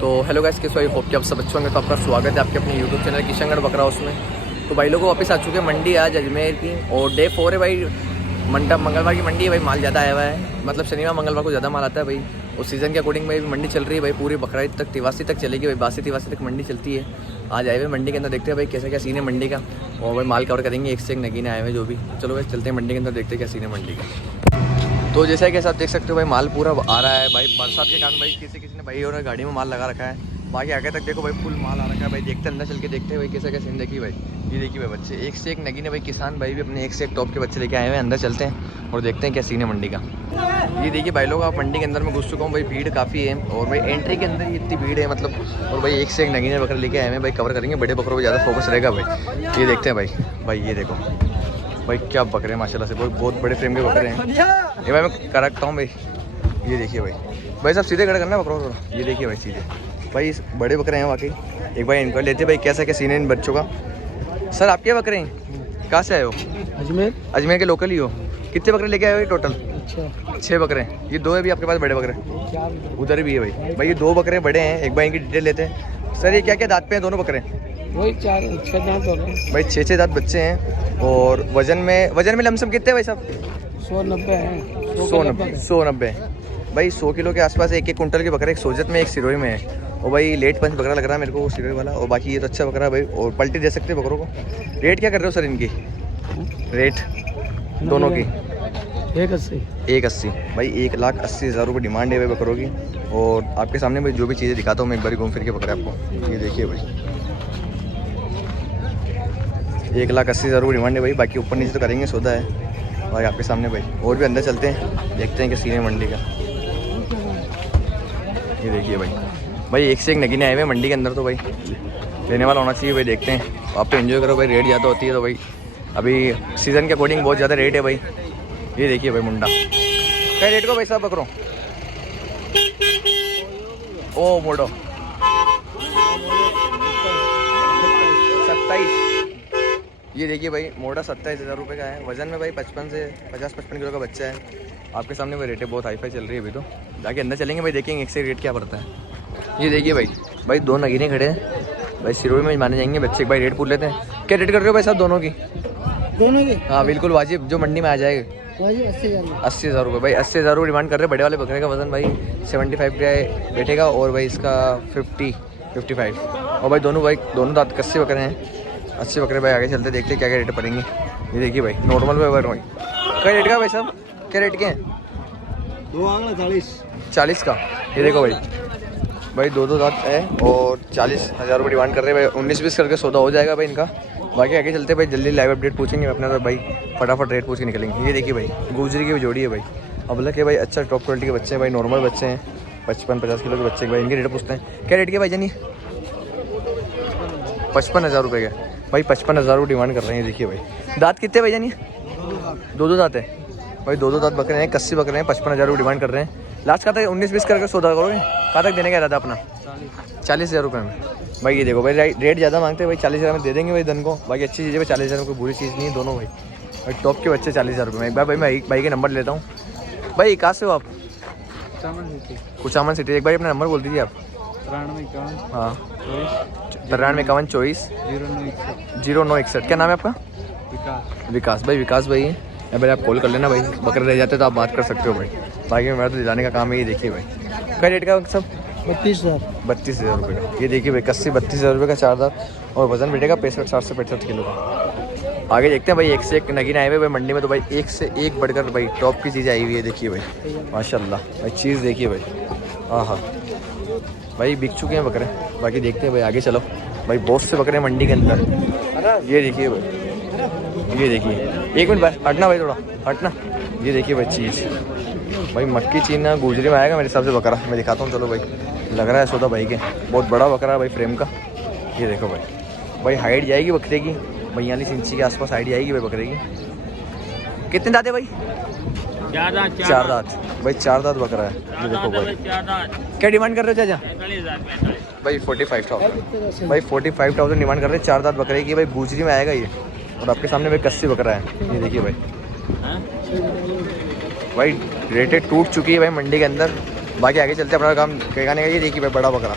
तो hello guys, कैसे हो? आई होप कि आप सब अच्छे होंगे। तो आपका स्वागत है आपके अपने यूट्यूब चैनल किशनगढ़ बकरा हाउस में। तो भाई लोगों वापस आ चुके हैं मंडी आज अजमेर की, और डे 4 है भाई। मंगलवार की मंडी है भाई, माल ज़्यादा आया हुआ है। मतलब शनिवार मंगलवार को ज़्यादा माल आता है भाई। उस सीज़न के अकॉर्डिंग भाई मंडी चल रही है भाई, पूरी बकरा ईद तक तिवासी तक चलेगी भाई। बासी तिवासी तक मंडी चलती है। आज आए हुए मंडी के अंदर, देखते हैं भाई कैसा क्या सीन है मंडी का, और भाई माल कवर करेंगे। एक से एक नगीने आए हुए जो भी। चलो भाई चलते हैं मंडी के अंदर, देखते हैं क्या सीन है मंडी का। तो जैसा कि आप देख सकते हो भाई, माल पूरा आ रहा है भाई। बरसात के कारण भाई किसी ने भाई और गाड़ी में माल लगा रखा है। बाकी आगे तक देखो भाई, फुल माल आ रखा है भाई। देखते हैं अंदर चल के, देखते हैं भाई कैसा क्या सीन। देखिए भाई, ये देखिए भाई बच्चे एक से एक नगीने भाई। किसान भाई भी अपने एक से एक टॉप के बच्चे लेके आए हुए हैं। अंदर चलते हैं और देखते हैं क्या सीन है मंडी का। ये देखिए भाई लोग, आप मंडी के अंदर में घुस चुका हूँ भाई। भीड़ काफ़ी है, और भाई एंट्री के अंदर ही इतनी भीड़ है मतलब। और भाई एक से एक नगीने बकरे लेके आए हैं भाई। कवर करेंगे, बड़े बकरों पर ज़्यादा फोकस रहेगा भाई। ये देखते हैं भाई ये देखो भाई, क्या बकरे माशाल्लाह से बहुत बड़े फ्रेम के बकरे हैं ये भाई। मैं कर रखता हूँ भाई। ये देखिए भाई सब सीधे खड़े करना है बकरों को। ये देखिए भाई सीधे भाई, बड़े बकरे हैं वाकई। एक भाई इनको लेते भाई, कैसा क्या सीन है इन बच्चों का। सर आपके बकरे हैं? कहाँ से आए हो? अजमेर के लोकल ही हो? कितने बकरे लेके आए हो टोटल? 6 बकरे हैं। ये 2 है भी आपके पास बड़े बकरे? उधर भी है भाई। ये 2 बकरे बड़े हैं। एक भाई इनकी डिटेल लेते हैं। सर ये क्या क्या दांत पे हैं दोनों बकरे? वही 4-6 दांत हो रहे हैं भाई। 6 दांत बच्चे हैं। और वजन में लमसम कितने भाई साहब? 190 है। 190 भाई। 100 किलो के आसपास एक कुंटल के बकरे। एक सोजत में, एक सिरोही में है। और भाई लेट पंच बकरा लग रहा है मेरे को, सिरोही वाला। और बाकी ये तो अच्छा बकरा है भाई। और पल्टी दे सकते हैं बकरों को। रेट क्या कर रहे हो सर इनकी? रेट दोनों की 180 भाई। 1,80,000 रुपये डिमांड है भाई बकरों की। और आपके सामने भाई जो भी चीज़ें दिखाता हूँ मैं एक बार घूम फिर के बकरे आपको। ये देखिए भाई, 1,80,000 रुपये डिमांड है भाई। बाकी ऊपर नीचे तो करेंगे, सौदा है भाई आपके सामने भाई। और भी अंदर चलते हैं, देखते हैं कि सीन है मंडी का। ये देखिए भाई एक से एक नगीने आए हुए मंडी के अंदर। तो भाई लेने वाला होना चाहिए भाई। देखते हैं, आप तो एंजॉय करो भाई। रेट ज़्यादा होती है तो भाई अभी सीज़न के अकॉर्डिंग बहुत ज़्यादा रेट है भाई। ये देखिए भाई मुंडा क्या रेट को भाई साहब बकरों? ओ मोडो 27। ये देखिए भाई मोड़ा 27,000 रुपये का है। वजन में भाई 55 से 50-55 किलो का बच्चा है। आपके सामने भाई रेट है, बहुत हाई-फाई चल रही है अभी। तो जाके अंदर चलेंगे भाई, देखेंगे एक से रेट क्या पड़ता है। ये देखिए भाई 2 नगीने खड़े हैं भाई। सिरोही में माने जाएंगे बच्चे। एक भाई रेट पूछ लेते हैं, क्या रेट कर रहे हो भाई साहब दोनों की? हाँ बिल्कुल वाजिब, जो मंडी में आ जाएगा। 80,000 रुपये भाई। 80,000 रुपये डिमांड कर रहे हैं। बड़े वाले बकरे का वजन भाई 75 का बैठेगा, और भाई इसका 55। और भाई दोनों दांत कस्से बकरे हैं, अच्छे बकरे भाई। आगे चलते देखते क्या क्या रेट पड़ेंगे। ये देखिए भाई नॉर्मल भाई क्या रेट का भाई साहब? क्या रेट के हैं? 40 का। ये देखो भाई 2 दांत है, और 40,000 रुपये डिमांड कर रहे हैं भाई। 19-20 करके सौदा हो जाएगा भाई इनका। बाकी आगे चलते भाई, जल्दी लाइव अपडेट पूछेंगे अपना। तो भाई फटाफट रेट पूछ के निकलेंगे। ये देखिए भाई गुजरी की भी जोड़ी है भाई। अब लगे भाई अच्छा टॉप क्वालिटी के बच्चे हैं भाई। नॉर्मल बच्चे हैं, 55-50 किलो के बच्चे भाई। इनके रेट पूछते हैं, क्या रेट के भाई जानी? 55,000 रुपये का भाई। 55,000 रुपये डिमांड कर रहे हैं। देखिए भाई दांत कितने भाई जानी? 2 दांत है भाई। 2 दांत बकरे हैं, कस्सी बकरे हैं। 55,000 रुपये डिमांड कर रहे हैं। लास्ट कहाँ तक? 19-20 करके सौदा करोगे? कहाँ तक देने का इरादा अपना? 40,000 रुपये में भाई। ये देखो भाई रेट ज़्यादा मांगते हैं भाई। 40,000 में दे देंगे भाई धन को। बाकी अच्छी चीज़ है भाई। 40,000 कोई बुरी चीज़ नहीं है दोनों भाई टॉप के बच्चे। 40,000 रुपये में। एक बार भाई के नंबर लेता हूँ। भाई कहाँ से हो आप? कुचामन सिटी। एक बार अपना नंबर बोल दीजिए आप। 93 हाँ 93 24 0961। क्या नाम है आपका? विकास भाई है। भाई आप कॉल कर लेना भाई। बकरे रह जाते तो आप बात कर सकते हो भाई। बाकी मेरा तो दिलाने का काम है। ये देखिए भाई क्या रेट का सब? 32,000 रुपये का। ये देखिए भाई कस्सी 32,000 रुपये का 4 दांत। और वजन बैठेगा 65 से 65 किलो का। आगे देखते हैं भाई, एक से एक नगीने आए हुए भाई मंडी में। तो भाई एक से एक बढ़कर भाई टॉप की चीज़ आई हुई है। देखिए भाई माशाल्लाह भाई, चीज़ देखिए भाई। हाँ भाई बिक चुके हैं बकरे। बाकी देखते हैं भाई, आगे चलो भाई। बहुत से बकरे मंडी के अंदर। ये देखिए भाई, ये देखिए। 1 मिनट बस हटना भाई, थोड़ा हटना। ये देखिए भाई चीज़ भाई, मक्की चीना गुजरी में आएगा मेरे हिसाब से बकरा। मैं दिखाता हूँ चलो भाई। लग रहा है सौदा भाई के, बहुत बड़ा बकरा है भाई फ्रेम का। ये देखो भाई हाइट जाएगी बकरे की 42 इंची के आसपास हाइट जाएगी भाई बकरे की। कितने दांत है भाई? 4 दांत भाई। 4 दांत बकरा है। ये देखो भाई। क्या डिमांड कर रहे हो चाचा? भाई 45,000 भाई। 45,000 डिमांड कर रहे हैं 4 दांत बकरे की भाई। गुजरी में आएगा ये। और आपके सामने भाई कस्सी बकरा है। ये देखिए भाई रेटेड टूट चुकी है भाई मंडी के अंदर। बाकी आगे चलते अपना काम कहने का। ये देखिए भाई बड़ा बकरा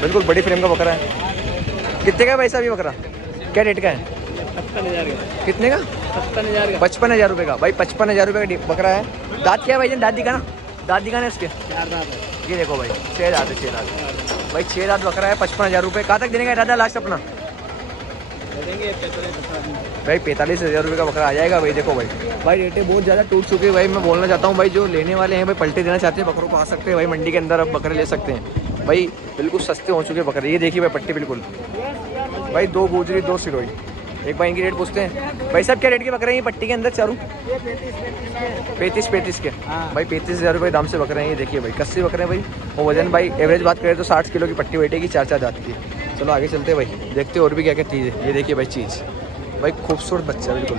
बिल्कुल बड़ी फ्रेम का बकरा है। कितने का है भाई साहब ये बकरा? क्या रेट का है? 57,000 का। कितने का? 57,000 का। 55,000 रुपये का। भाई 55,000 रुपये का बकरा है। दांत क्या है भाई? दांत दिखाना, दांत दिखाना इसके। 4 दांत है। ये देखो भाई 6 दांत है, 6 दांत भाई, 6 दांत बकरा है। 55,000 रुपये। कहाँ तक देने का इरादा लास्ट अपना? देंगे भाई 45,000 रुपये का बकरा आ जाएगा भाई। देखो भाई रेटें बहुत ज़्यादा टूट चुके हैं भाई। मैं बोलना चाहता हूँ भाई, जो लेने वाले हैं भाई, पलटे देना चाहते हैं बकरों को, आ सकते हैं भाई मंडी के अंदर। अब बकरे ले सकते हैं भाई, बिल्कुल सस्ते हो चुके बकरे। ये देखिए भाई पट्टी बिल्कुल भाई, 2 गुजरी 2 सिरोई। एक भाई इनकी रेट पूछते हैं। भाई साहब क्या रेट के बकरे हैं ये पट्टी के अंदर चारों? 35 के भाई, 35,000 रुपये दाम से बकरे हैं। ये देखिए भाई कस्सी बकरे हैं भाई। और वजन भाई एवरेज बात करें तो 60 किलो की पट्टी बैठेगी, 4 दांत की। चलो आगे चलते हैं भाई, देखते हैं और भी क्या क्या चीज़ है। ये देखिए भाई चीज़ भाई, खूबसूरत बच्चा बिल्कुल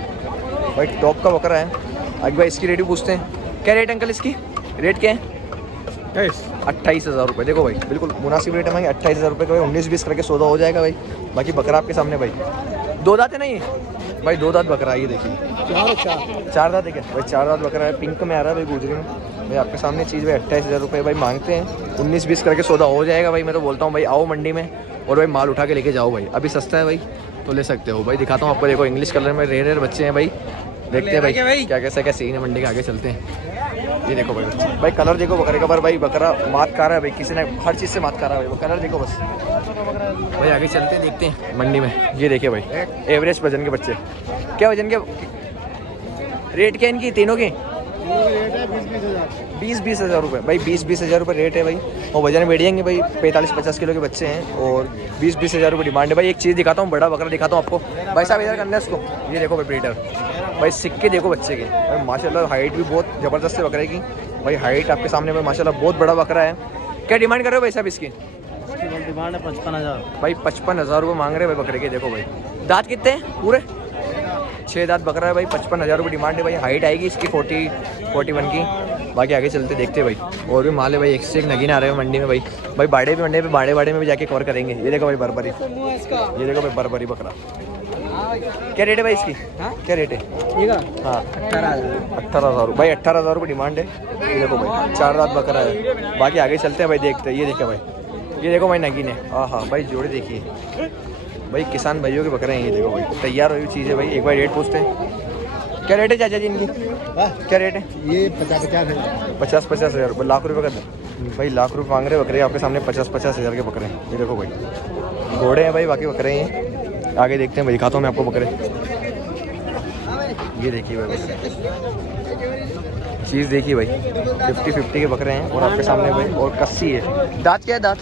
भाई, टॉप का बकरा है। आगे भाई इसकी रेट भी पूछते हैं। क्या रेट अंकल इसकी? रेट क्या है? 28,000 रुपये। देखो भाई बिल्कुल मुनासिब रेट है भाई, 28,000 रुपये का भाई। 19-20 करके सौदा हो जाएगा भाई। बाकी बकरा आपके सामने भाई। 2 दांत है ना ये भाई? 2 दांत बकरा है। ये देखिए 4 दांत है क्या भाई? 4 दांत बकरा है। पिंक में आ रहा है भाई, गुजरी में भाई। आपके सामने चीज़ भाई 28,000 रुपये भाई मांगते हैं। 19-20 करके सौदा हो जाएगा भाई। मैं तो बोलता हूँ भाई आओ मंडी में और भाई माल उठा के लेके जाओ भाई। अभी सस्ता है भाई तो ले सकते हो भाई। दिखाता हूँ आपको, देखो इंग्लिश कलर में रेयर बच्चे हैं भाई। देखते हैं भाई क्या कैसा क्या सीन है मंडी के। आगे चलते हैं। ये देखो भाई बच्चे भाई, कलर देखो बकरे का। पर भाई बकरा मात खा रहा है भाई, किसी ने हर चीज़ से मात खा रहा है भाई। वो कलर देखो बस भाई। आगे चलते हैं, देखते हैं मंडी में। ये देखिए भाई एवरेज वजन के बच्चे। क्या वजन के रेट क्या इनकी तीनों के? 20-20 हज़ार रुपये भाई। 20-20 हज़ार रुपये रेट है भाई। और वजन बढ़ेंगे भाई, 45-50 किलो के बच्चे हैं और 20-20 हज़ार रुपये डिमांड है भाई। एक चीज़ दिखाता हूँ, बड़ा बकरा दिखाता हूँ आपको भाई साहब। इधर करना है इसको। ये देखो भाई ब्रीडर भाई, सिक्के देखो बच्चे के भाई। माशाल्लाह हाइट भी बहुत ज़बरदस्त है बकरे की भाई। हाइट आपके सामने भाई माशाल्लाह बहुत बड़ा बकरा है। क्या डिमांड कर रहे हो भाई साहब इसकी? डिमांड है 55,000 भाई। 55,000 रुपये मांग रहे हैं भाई बकरे के। देखो भाई दांत कितने हैं पूरे? 6 दांत बकरा है भाई। 55,000 रुपये डिमांड है भाई। हाइट आएगी इसकी 40-41 की। बाकी आगे चलते देखते भाई और भी माल है भाई। एक से एक नगीन आ रहे हैं मंडी में भाई। भाई बाड़े भी मंडी में, बाड़े में भी जाके कवर करेंगे। ये देखो भाई बरबरी, ये देखो भाई बरबरी बकरा। क्या रेट है भाई इसकी? क्या रेट है? हाँ 18,000 भाई। 18,000 रुपये डिमांड है। ये देखो भाई 4 दांत बकरा है। बाकी आगे चलते हैं भाई, देखते हैं। ये देखो भाई, ये देखो भाई नगीन है। हाँ भाई जोड़े देखिए भाई, किसान भाइयों के बकरे हैं। ये देखो भाई तैयार हुई चीज़ है भाई। एक बार रेट पूछते हैं। क्या रेट है चाचा जी इनकी? क्या रेट है? ये 50,000 50 हज़ार रुपये, लाख रुपये का भाई। लाख रुपये मांग रहे हैं बकरे आपके सामने। 50 हज़ार के बकरे हैं। ये देखो भाई घोड़े हैं भाई, बाकी बकरे हैं। आगे देखते हैं भाई, दिखाता हूँ मैं आपको बकरे। ये देखिए भाई चीज़ देखिए भाई, 50-50 के बकरे हैं और आपके सामने भाई। और कस्सी है। दांत क्या है? दांत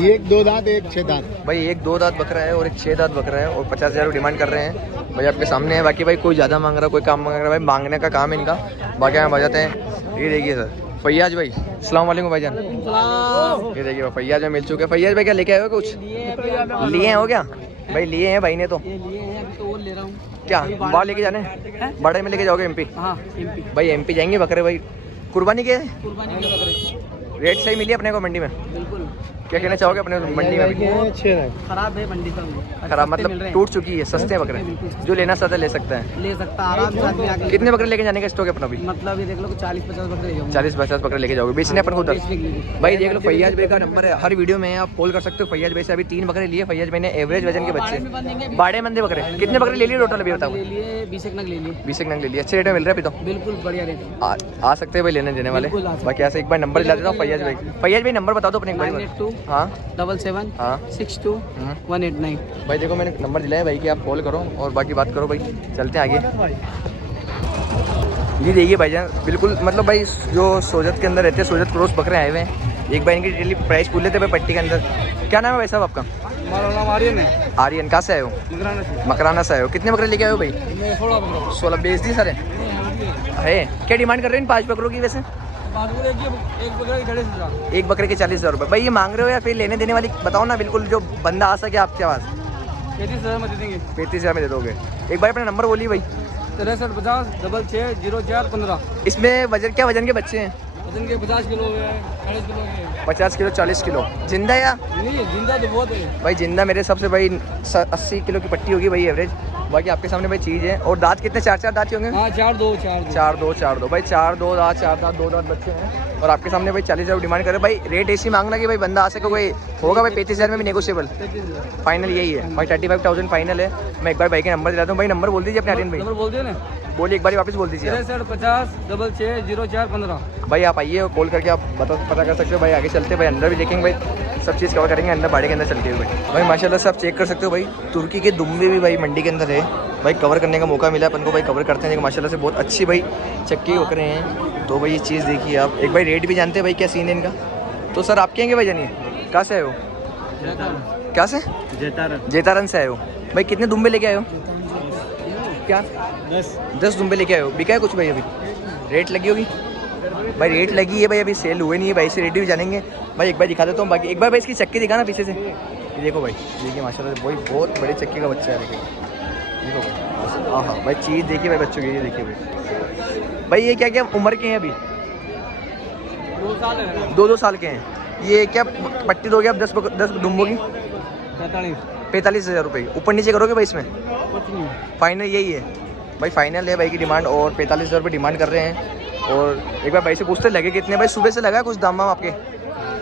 1-2 दांत, 1 6 दांत भाई। 1-2 दांत बकरा है और एक 6 दांत बकरा है और 50,000 डिमांड कर रहे हैं भाई आपके सामने है। बाकी भाई कोई ज़्यादा मांग रहा है, कोई कम मांग रहा है भाई। मांगने का काम है इनका। बाकी हम बजाते हैं। ये देखिए सर फैयाज भाई, अस्सलाम वालेकुम भाईजान। ये देखिए भाई फैयाज में मिल चुके हैं। फैयाज भाई क्या लेके आए हो? कुछ लिए हैं हो क्या भाई? लिए हैं भाई ने तो क्या बाहर लेके जाने? बड़े में लेके जाओगे एमपी? भाई एमपी जाएंगे बकरे भाई। कुर्बानी के रेट सही मिली अपने को मंडी में? बिल्कुल। क्या कहना चाहोगे अपने मंडी में? खराब है मंडी का, खराब मतलब टूट चुकी है। सस्ते बकरे जो लेना चाहता है ले सकता है, ले सकता आराम से आदमी आके। कितने बकरे लेके जाने का स्टॉक है अपना भी? मतलब ये देख लो 40-50 बकरे ले जाऊंगा। 40-50 बकरे लेके जाओगे बेचने अपन खुद? भाई देख लो फैयाज भाई का नंबर है हर वीडियो में, आप कॉल कर सकते हो। फैयाज भाई से अभी 3 बकरे लिए फैयाज भाई ने, एवरेज वजन के बच्चे, बाड़े मंदे बकरे। कितने बकरे ले लिए टोटल अभी बताओ? 20 नग ले लिए। 20 नग ले लिए। अच्छे रेट में मिल रहा है अभी तो? बिल्कुल बढ़िया रेट। आ सकते हैं भाई लेने देने वाले। बाकी ऐसे एक बार नंबर दिला देता हूँ फैयाज भाई। फैयाज भाई नंबर बता दो अपने एक बार। 982 हाँ 77 हाँ 62 189। भाई देखो मैंने नंबर दिलाया भाई कि आप कॉल करो और बाकी बात करो भाई। चलते हैं आगे। ये देखिए भाईजान बिल्कुल मतलब भाई जो सोजत के अंदर रहते हैं, सोजत क्रॉस बकरे आए हुए हैं। एक बार इनकी डिटेली प्राइस पूछ लेते भाई पट्टी के अंदर। क्या नाम है भाई साहब आपका? हमारा नाम आर्यन है। आर्यन। कहाँ से आए हो? मकराना से आए हो। कितने बकरे लेके आए हो भाई? 16 बेच दी सारे है। क्या डिमांड कर रहे हैं इन 5 बकरों की वैसे? एक बकरे के 40,000 रुपये भाई। ये मांग रहे हो या फिर लेने देने वाली बताओ ना, बिल्कुल जो बंदा आ सके आपके पास। 35,000 में दे देंगे। 35,000 में दे दोगे? एक बार अपना नंबर बोलिए भाई। 63 50 66 04 15। इसमें वजन क्या वजन के बच्चे हैं? वजन के 50 किलो है, 40 किलो है। 50 किलो 40 किलो जिंदा या नहीं? जिंदा तो बहुत है भाई। जिंदा मेरे हिसाब से भाई 80 किलो की पट्टी होगी भाई एवरेज। बाकी आपके सामने भाई चीज़ है। और दांत कितने? 4 दांत होंगे? हाँ 4-2 4 2 भाई। 4 2 दांत 4 दांत 2 दांत बच्चे हैं और आपके सामने भाई 40,000 डिमांड करे। भाई रेट ऐसी मांगना कि भाई बंदा आ सके, कोई होगा भाई 35,000 में भी नेगोशिएबल। 35,000 फाइनल यही है भाई, 35,000 फाइनल है। मैं एक बार भाई के नंबर दिलाता हूँ। भाई नंबर बोल दीजिए अपने आर्यन भाई। नंबर बोल दिया ना, बोलिए एक बार वापस बोल दीजिए। 6350 66 04 15। भाई आप आइए और कॉल करके आप पता कर सकते हो। भाई आगे चलते भाई, अंदर भी देखेंगे भाई, सब चीज़ कवर करेंगे अंदर बाड़े के अंदर चलते हुए। भाई माशाल्लाह से आप चेक कर सकते हो भाई, तुर्की के दुम्बे भी भाई मंडी के अंदर है। भाई कवर करने का मौका मिला अपन को, भाई कवर करते हैं माशाल्लाह से बहुत अच्छी भाई चक्की बकरे हैं। तो भाई ये चीज़ देखिए आप, एक भाई रेट भी जानते हैं भाई क्या सीन है इनका। तो सर आप क्या भाई जानिए, कहाँ से आए हो? क्या से? जेतारन से आए हो। भाई कितने दुम्बे लेके आए हो? क्या 10 दुम्बे लेके आए हो? बिका है कुछ भाई? अभी रेट लगी होगी भाई, रेट लगी है भाई, अभी सेल हुए नहीं है भाई, से रेट भी जानेंगे भाई। एक बार दिखा देता हूँ बाकी, एक बार भाई इसकी चक्की दिखाना पीछे से। ये देखो भाई, देखिए माशाल्लाह भाई बहुत बड़े चक्की का बच्चा है। देखो भाई, हाँ हाँ भाई चीज़ देखिए भाई बच्चों की, ये देखिए भाई। ये क्या क्या उम्र के हैं अभी? 2 साल है। 2 साल के हैं। ये क्या पट्टी दोगे आप 10 दुम्बों की? 45,000 रुपये। ऊपर नीचे करोगे भाई इसमें? फाइनल यही है भाई, फाइनल है भाई की डिमांड, और 45,000 रुपये डिमांड कर रहे हैं। और एक बार भाई से पूछते लगे कितने भाई, सुबह से लगा कुछ दाम वाम आपके?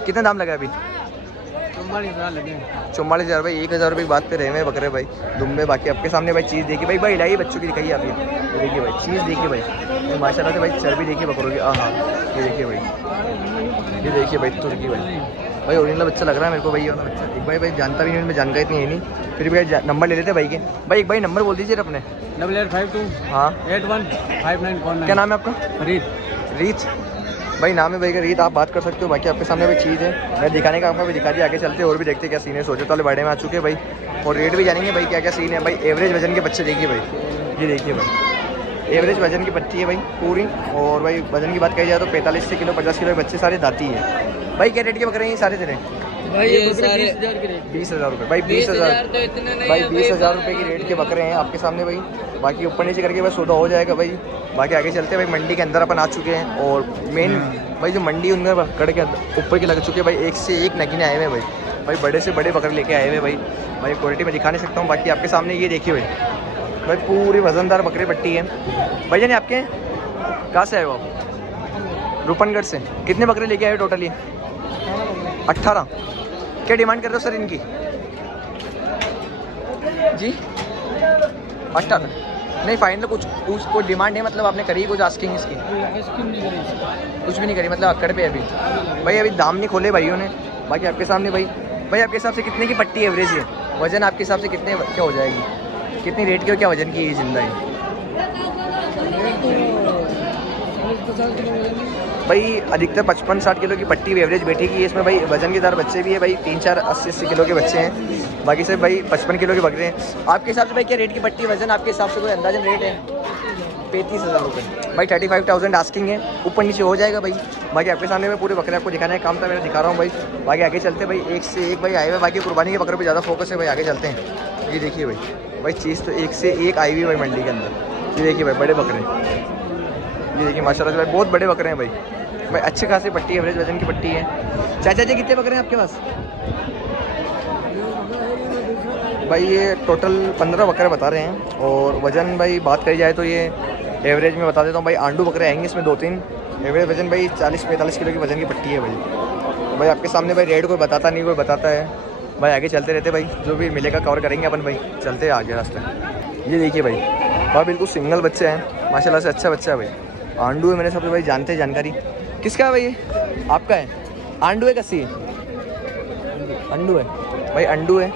कितने दाम लगा अभी? 44,000 भाई, 1,000 रुपये की बात पे रहे हैं बकरे भाई दुम्बे। बाकी आपके सामने भाई चीज़ देखिए भाई, लाइए बच्चों की दिखाइए आप। ये देखिए भाई चीज़ देखिए भाई, माशाल्लाह से भाई चर्बी देखिए बकरों की। हाँ ये देखिए भाई, ये देखिए भाई तुर्की भाई ओरिजिनल बच्चा लग रहा है मेरे को भाई। ये बच्चा एक भाई जानता भी नहीं, मैं जानकारी इतनी है नहीं, फिर भी भाई नंबर ले लेते भाई के। भाई एक भाई नंबर बोल दीजिए अपने। 8852 हाँ 815949। क्या नाम है आपका? रीत भाई नाम है भाई का रीत। आप बात कर सकते हो। बाकी आपके सामने भाई चीज़ है, मैं दिखाने का आपको भी दिखा दिया। आगे चलते और भी देखते क्या सीन है। सोचे वाले बाड़े में आ चुके हैं भाई, और रेट भी जानेंगे भाई क्या क्या सीन है। भाई एवरेज वजन के बच्चे देखिए भाई, ये देखिए भाई एवरेज वजन की पट्टी है भाई पूरी। और भाई वजन की बात कही जाए तो 45 से किलो 50 किलो बच्चे सारे दाती है भाई। क्या रेट के बकरे हैं ये सारे तेरे? भाई ये सारे 20,000 रुपये भाई, 20,000 तो इतने नहीं भाई, है 20,000 रुपये की रेट के बकरे हैं आपके सामने भाई। बाकी ऊपर नीचे करके बस सौदा हो जाएगा भाई। बाकी आगे चलते हैं भाई, मंडी के अंदर अपन आ चुके हैं। और मेन भाई जो मंडी उनमें बकड़ के ऊपर के लग चुके हैं भाई, एक से एक नगीने आए हुए भाई। भाई बड़े से बड़े बकरे लेके आए हुए भाई। भाई क्वालिटी में दिखा नहीं सकता हूँ। बाकी आपके सामने ये देखिए भाई पूरी वजनदार बकरी पट्टी है भाई। जानी आपके कहाँ से आए हो आप? रूपनगढ़ से। कितने बकरे लेके आए हो टोटली? 18। क्या डिमांड कर रहे हो सर इनकी जी? 18 नहीं, फाइनल कुछ कोई डिमांड है मतलब आपने करी कुछ आस्किंग इसकी? कुछ भी नहीं करी मतलब अक्कड़ पे अभी भाई, अभी दाम नहीं खोले भाइयों ने। बाकी आपके सामने भाई आपके हिसाब से कितने की पट्टी एवरेज है? वजन आपके हिसाब से कितने क्या हो जाएगी? कितनी रेट की और क्या वजन की ये जिंदा है भाई? अधिकतर 55-60 किलो की पट्टी एवरेज बैठेगी है इसमें भाई। वजन के दार बच्चे भी है भाई, 3-4 80-80 किलो के बच्चे हैं। बाकी से भाई 55 किलो के बकरे हैं। आपके हिसाब से भाई क्या रेट की पट्टी वजन आपके हिसाब से कोई अंदाजन रेट है? 35,000 रुपये भाई, 35,000 आस्किंग है। ऊपर नीचे हो जाएगा भाई। बाकी आपके सामने में पूरे बकरे आपको दिखाने का काम था, मैं दिखा रहा हूँ भाई। बाकी आगे चलते भाई, एक से एक भाई आए हुए। बाकी कुर्बानी के बकरे पर ज़्यादा फोकस है भाई। आगे चलते हैं, ये देखिए भाई चीज़ तो एक से एक आई हुई भाई मंडी के अंदर। ये देखिए भाई बड़े बकरे, ये देखिए माशाल्लाह से भाई बहुत बड़े बकरे हैं भाई अच्छे खासी पट्टी एवरेज वजन की पट्टी है। चाचा जी कितने बकरे हैं आपके पास? भाई ये टोटल 15 बकरे बता रहे हैं। और वज़न भाई बात करी जाए तो ये एवरेज में बता देता हूँ भाई, आंडू बकरे आएंगे इसमें 2-3। एवरेज वजन भाई 40-45 किलो की वजन की पट्टी है भाई। तो भाई आपके सामने भाई रेट कोई बताता नहीं, कोई बताता है भाई। आगे चलते रहते भाई, जो भी मिलेगा कवर करेंगे अपन भाई। चलते हैं आगे रास्ते। ये देखिए भाई बिल्कुल सिंगल बच्चे हैं माशाल्लाह से, अच्छा बच्चा है भाई। आंडू है मेरे सबसे भाई, जानते हैं जानकारी। किसका है भाई ये? आपका है? आंडू है कस्सी? अंडू है भाई, अंडू है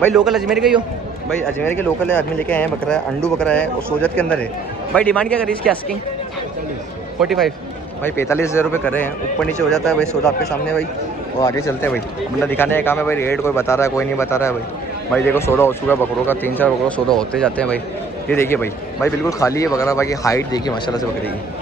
भाई। लोकल अजमेर का ही हो भाई? अजमेर के लोकल है, आदमी लेके आए हैं। बकरा है, अंडू बकरा है और सोजत के अंदर है भाई। डिमांड क्या करी इसकी आस्किंग? 45 भाई, 45,000 रुपये कर रहे हैं। ऊपर नीचे हो जाता है भाई सौदा आपके सामने भाई। और आगे चलते हैं भाई, मतलब दिखाने का काम है भाई। रेट कोई बता रहा है, कोई नहीं बता रहा है भाई। देखो सौदा हो चुका है बकरों का, 3-4 बकरों सौदा होते जाते हैं भाई। ये देखिए भाई बिल्कुल खाली है बकरा। बाकी हाइट देखिए माशाल्लाह से बकरी की।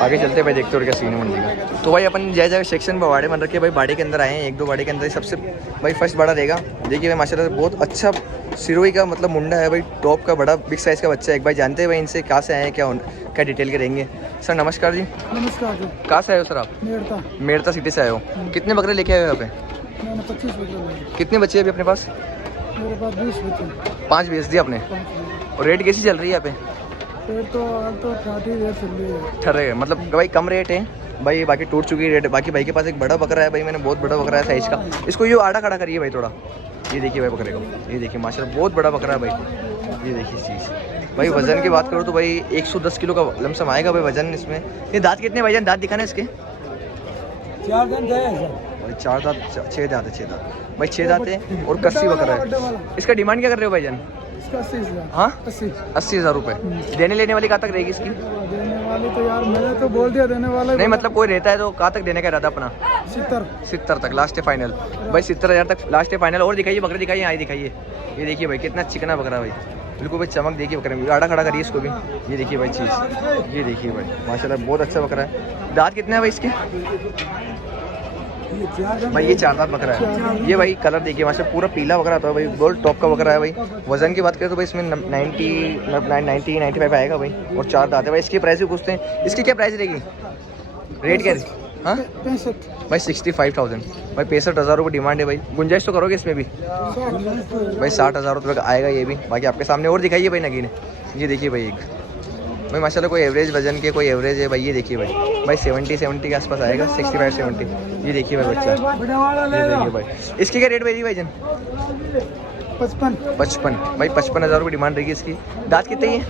आगे चलते हैं भाई, देखते हो क्या सीन है मंडी का। तो भाई अपन जय जगह सेक्शन में बाड़े बन रखे भाई। बाड़े के अंदर आए हैं, 1-2 बाड़े के अंदर सबसे भाई फर्स्ट बाड़ा रहेगा। देखिए भाई माशाल्लाह से बहुत अच्छा सिरोही का मतलब मुंडा है भाई, टॉप का बड़ा बिग साइज़ का बच्चा है। एक भाई जानते हैं भाई इनसे कहाँ से आए हैं, क्या डिटेल के रहेंगे। सर नमस्कार जी। नमस्कार जी। कहाँ से आए हो सर आप? मेड़ता सिटी से आए हो। कितने बकरे लेके आए हो यहाँ पे? मैंने 25 बकरे। कितने बच्चे अभी अपने पास? मेरे पास 20 बच्चे। 5 बेच दिए आपने। और रेट कैसी चल रही है यहाँ पे? फिर तो हाल तो 30 रेट चल रही है। ठहरे मतलब भाई कम रेट है भाई, बाकी टूट चुकी है रेट। बाकी भाई के पास एक बड़ा बकरा है भाई, मैंने बहुत बड़ा बकरा है साइज का। इसको ये आड़ा खड़ा करिए भाई थोड़ा, ये देखिए भाई बकरे को, ये देखिए माशाल्लाह बहुत बड़ा बकरा है भाई। ये देखिए चीज़ भाई। वजन की बात करो तो भाई 110 किलो का लमसम आएगा भाई वजन इसमें। ये दांत कितने भाईजान, दांत दिखाना इसके? 4 दिन थे भाई 4 दांत, 6 दांत है, 6 दांत भाई, 6 दांत है और कस्सी बकरा है। इसका डिमांड क्या कर रहे हो भाईजान? इसका 80,000। हाँ 80,000 रुपये। देने लेने वाली कहाँ तक रहेगी इसकी? देने वाले तो यार मैंने तो बोल दिया देने वाला नहीं मतलब कोई रहता है तो कहाँ तक देने का इरादा अपना? 70 तक लास्ट है फाइनल भाई, 70,000 तक लास्ट है फाइनल। और दिखाइए बकरे, दिखाइए आई दिखाइए। ये देखिए भाई कितना चिकना बकरा भाई, बिल्कुल भाई चमक देखिए बकरे में। आड़ा खड़ा करिए इसको भी, ये देखिए भाई चीज़, ये देखिए भाई माशाल्लाह बहुत अच्छा बकरा है। दांत कितने हैं भाई इसके? भाई ये 4 दांत बकरा है। ये भाई कलर देखिए माशाल्लाह पूरा पीला बकरा आता है भाई, गोल्ड टॉप का बकरा है भाई। वजन की बात करें तो भाई इसमें 95 आएगा भाई, और 4 दांत है भाई। इसकी प्राइस भी पूछते हैं, इसकी क्या प्राइस रहेगी, रेट क्या है? हाँ 65 भाई 65,000 भाई, 65,000 रुपये डिमांड है भाई। गुंजाइश तो करोगे इसमें भी भाई? 60,000 रुपये का आएगा ये भी। बाकी आपके सामने और दिखाइए भाई नगीने, ये देखिए भाई एक भाई माशाल्लाह कोई एवरेज वजन के, कोई एवरेज है भाई। ये देखिए भाई 70 के आसपास आएगा, 65-70। ये देखिए भाई बच्चा, ये देखिए भाई। इसकी क्या रेट भेजी भाई जन? 55 भाई, 55,000 रुपये डिमांड रहेगी इसकी। दांत कितने ही है?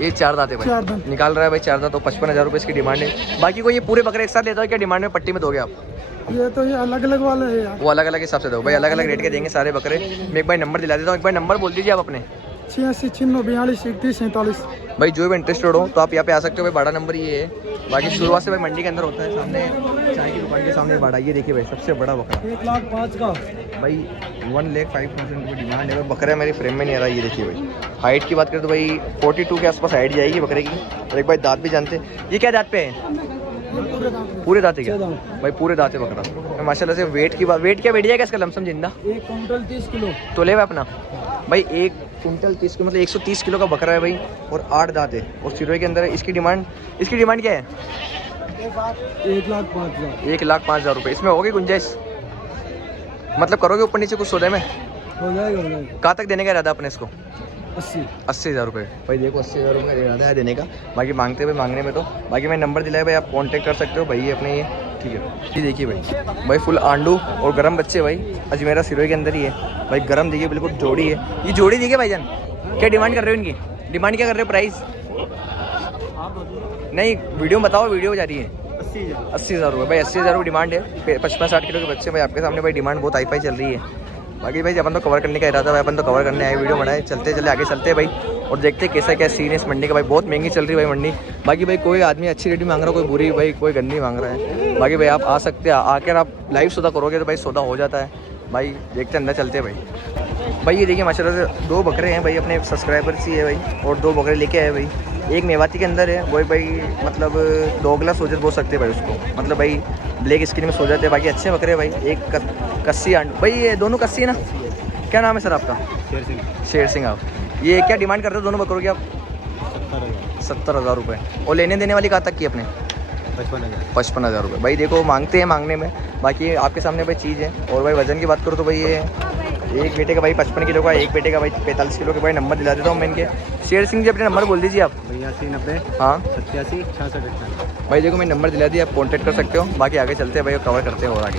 ये 4 दांत है भाई, निकाल रहा है भाई 4 दांत, तो 55,000 रुपये इसकी डिमांड है। बाकी कोई ये पूरे बकरे एक साथ लेता है क्या, डिमांड में पट्टी में दोगे आप? ये तो ये अलग अलग वाले है यार, वो अलग अलग हिसाब से दो भाई, अलग अलग रेट के देंगे सारे बकरे। मैं एक बार नंबर दिला देता हूँ, एक बार नंबर बोल दीजिए आप अपने। 86 96 42 31 47। भाई जो भी इंटरेस्टेड हो तो आप यहाँ पे आ सकते हो भाई। बाड़ा नंबर ये है। बाकी शुरुआत से भाई मंडी के अंदर होता है, सामने चाय की दुकान के सामने बाड़ा। ये देखिए भाई सबसे बड़ा बकरा 1,05,000 का भाई, 1,05,000 रुपये डिमांड है भाई। बकरा मेरी फ्रेम में नहीं आ रहा। ये देखिए भाई हाइट की बात करें तो भाई 42 के आसपास हाइट जाएगी बकरे की। और एक भाई दांत भी जानते हैं, ये क्या दांत पे है? पूरे दांत है क्या भाई? पूरे दांत है बकरा माशाल्लाह से। वेट की बात, वेट क्या बैठ जाएगा इसका लमसम जिंदा? 1 कुंटल 30 किलो तो ले अपना भाई, 1 कुंटल 30 किलो मतलब 130 किलो का बकरा है भाई, और 8 दांत है और सिरोही के अंदर है। इसकी डिमांड क्या है? 1,05,000 1,05,000 रुपये। इसमें होगी गुंजाइश, मतलब करोगे ऊपर नीचे कुछ सौदे में? हो जाएगा कहाँ तक देने का इरादा अपने इसको? 80,000 रुपये भाई। देखो 80,000 रुपये का इरादा है देने का। बाकी मांगते हुए मांगने में तो बाकी मैं नंबर दिलाया भाई, आप कांटेक्ट कर सकते हो भाई अपने ये, ठीक है। ये देखिए भाई फुल आंडू और गरम बच्चे भाई, अजमेरा सिरोही के अंदर ही है भाई। गरम देखिए बिल्कुल जोड़ी है। ये जोड़ी देखिए भाईजान, क्या डिमांड कर रहे हो इनकी? डिमांड क्या कर रहे हो, प्राइस? नहीं वीडियो में बताओ, वीडियो जा रही है। 80,000 रुपये भाई, 80,000 रुपये डिमांड है। 55-60 किलो के बच्चे भाई आपके सामने भाई, डिमांड बहुत हाई चल रही है। बाकी भाई अपन तो कवर करने का इरादा है, अपन तो कवर करने आए, वीडियो बनाए, चलते आगे चलते हैं भाई और देखते हैं कैसा क्या सीन है इस मंडी का भाई। बहुत महंगी चल रही है भाई मंडी। बाकी भाई कोई आदमी अच्छी रेट मांग रहा है, कोई बुरी भाई, कोई गंदी मांग रहा है। बाकी भाई आप आ सकते हैं, आकर आप लाइव सौदा करोगे तो भाई सौदा हो जाता है भाई। देखते अंदर चलते हैं भाई। ये देखिए माशाल्लाह से 2 बकरे हैं भाई, अपने सब्सक्राइबर्स ही है भाई, और 2 बकरे लेके आए भाई। एक मेवाती के अंदर है वो भाई, मतलब दोगला सोजत बोल सकते हैं भाई उसको, मतलब भाई ब्लैक स्किन में सो जाते हैं। बाकी अच्छे बकरे भाई। एक कस्सी आंड भाई, ये दोनों कस्सी है ना? क्या नाम है सर आपका? शेर सिंह आप। ये क्या डिमांड कर रहे हो दोनों बकरों की आप? 70,000 रुपये। और लेने देने वाली कहाँ तक की अपने? 55,000 रुपये भाई। देखो मांगते हैं मांगने में, बाकी आपके सामने भाई चीज़ है। और भाई वजन की बात करो तो भाई ये एक बेटे का भाई 55 किलो का, एक बेटे का भाई 45 किलो का भाई। नंबर दिला देता हूँ मैं इनके। शेर सिंह जी अपने नंबर बोल दीजिए आप। 82 90 हाँ 87 66 भाई। देखो मैं नंबर दिला दिया, आप कॉन्टैक्ट कर सकते हो। बाकी आगे चलते हैं भाई, कवर करते हैं और आगे।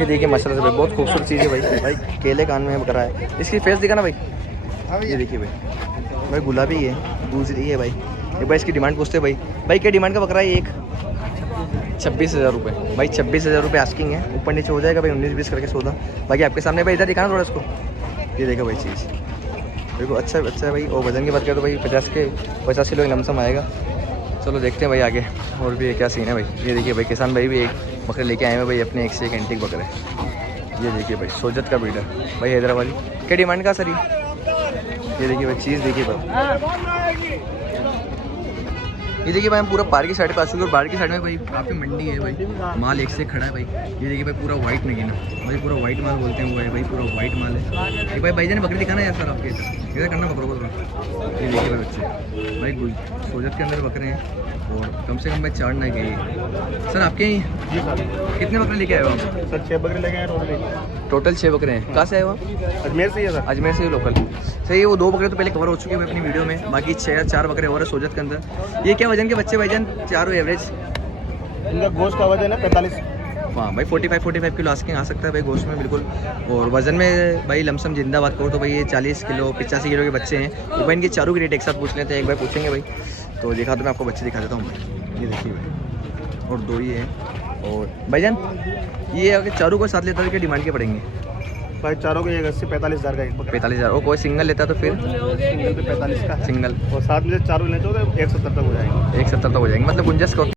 ये देखिए माशाल्लाह से भाई बहुत खूबसूरत चीज़ है भाई। केले कान में बकरा है। इसकी फेस दिखा ना भाई, ये देखिए भाई गुलाबी है, दूसरी है भाई। एक भाई इसकी डिमांड पूछते हैं भाई क्या डिमांड का बकरा है? एक 26,000 रुपये भाई। 26,000 रुपये आस्किंग है, ऊपर नीचे हो जाएगा भाई 19-20 करके सौदा। बाकी आपके सामने भाई इधर दिखाना थोड़ा इसको, ये देखो भाई चीज़ देखो अच्छा है भाई। और वजन की बात करें तो भाई 85 किलो लमसम आएगा। चलो देखते हैं भाई आगे और भी क्या सीन है भाई। ये देखिए भाई किसान भाई भी एक बकरे लेके आए हैं भाई, अपने एक से एक एंटीक बकरे। ये देखिए भाई सोजत का ब्रीडर भाई, हैदराबादी। क्या डिमांड का सर ये देखिए भाई चीज़ देखिए भाई। ये देखिए भाई हम पूरा बाहर की साइड पे आ चुके हैं, और बाहर की साइड में भाई काफ़ी मंडी है भाई। माल एक से खड़ा है भाई। ये देखिए भाई पूरा वाइट नगीना भाई, पूरा वाइट माल बोलते हैं वो है भाई, पूरा वाइट माल है। एक भाई भाईजान बकरी दिखाना यार सर आपके इधर। इधर करना बकरों को थोड़ा। ये देखिए भाई बच्चे भाई सोजत के अंदर बकरे हैं और कम से कम भाई 4 ना गए। सर आपके यहाँ जी सर। कितने बकरे लेके आए हो आप? सर 6 बकरे लगे हैं टोटली। टोटल 6 बकरे हैं। कहाँ से आए हो आप? अजमेर से ही है सर। अजमेर से लोकल। सही है, वो 2 बकरे तो पहले कवर हो चुके हैं अपनी वीडियो में, बाकी 4 बकरे और है सोजत के अंदर। ये क्या वजन के बच्चे भाईजान चारों एवरेज? इनका गोश्त का वजन है 45। हाँ भाई 45 किलो आस्किंग आ सकता है भाई गोश्त में बिल्कुल। और वजन में भाई लमसम जिंदा बात करो तो भाई ये 40 किलो 85 किलो के बच्चे हैं। तो भाई इनके चारों की रेट एक साथ पूछ लेते हैं, एक बार पूछेंगे भाई। तो देखा तो मैं आपको बच्चे दिखा देता हूँ भाई, ये देखिए भाई, और 2 ये हैं। और भाईजान ये अगर चारों को साथ लेता तो क्या डिमांड के पड़ेंगे? भाई चारों के 45 हज़ार का एक बकरा। 45,000। और कोई सिंगल लेता तो फिर? सिंगल पे 45 का है। सिंगल और साथ में से चारों लेते हो तो 170 तक हो जाएगा। 170 तक हो जाएंगे, मतलब गुंजाइश